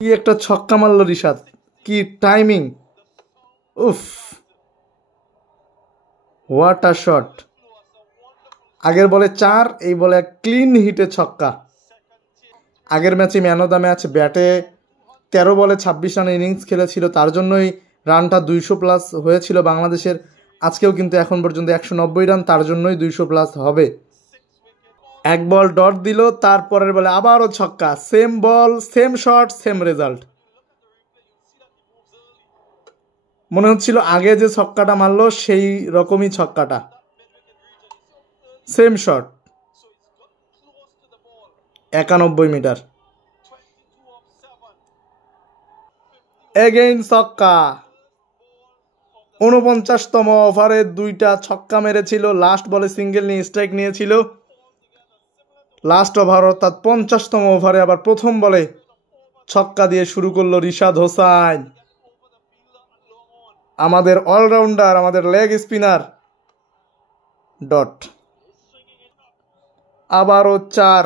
কি একটা ছক্কা মারলো রিশাদ, কি টাইমিং! উফ, হোয়াট আ শট! আগের বলে 4, এই বলে ক্লিন হিটে ছক্কা। আগের ম্যাচে ম্যান অফ দ্য ম্যাচ, ব্যাটে 13 বলে 26 রান ইনিংস খেলেছিল, তার জন্যই রানটা 200+ হয়েছিল বাংলাদেশের। আজকেও কিন্তু এখন পর্যন্ত 190 রান, তার জন্যই 200+ হবে। এক বল ডট দিল, তারপরের বলে আবারও ছক্কা, সেম বল সেম শট সেম রেজাল্ট। মনে হচ্ছিল আগে যে ছক্কাটা মারলো সেই রকমই ছক্কাটা, সেম শট, 91 মিটার। এগেইন ছক্কা। 49তম ওভারে 2টা ছক্কা মেরেছিল, লাস্ট বলে সিঙ্গেল নিয়ে স্ট্রাইক নিয়েছিল। লাস্ট ওভার অর্থাৎ 50তম ওভারে আবার প্রথম বলে ছক্কা দিয়ে শুরু করলো রিশাদ হোসাইন, আমাদের অলরাউন্ডার, আমাদের লেগ স্পিনার। ডট। আবারও 4।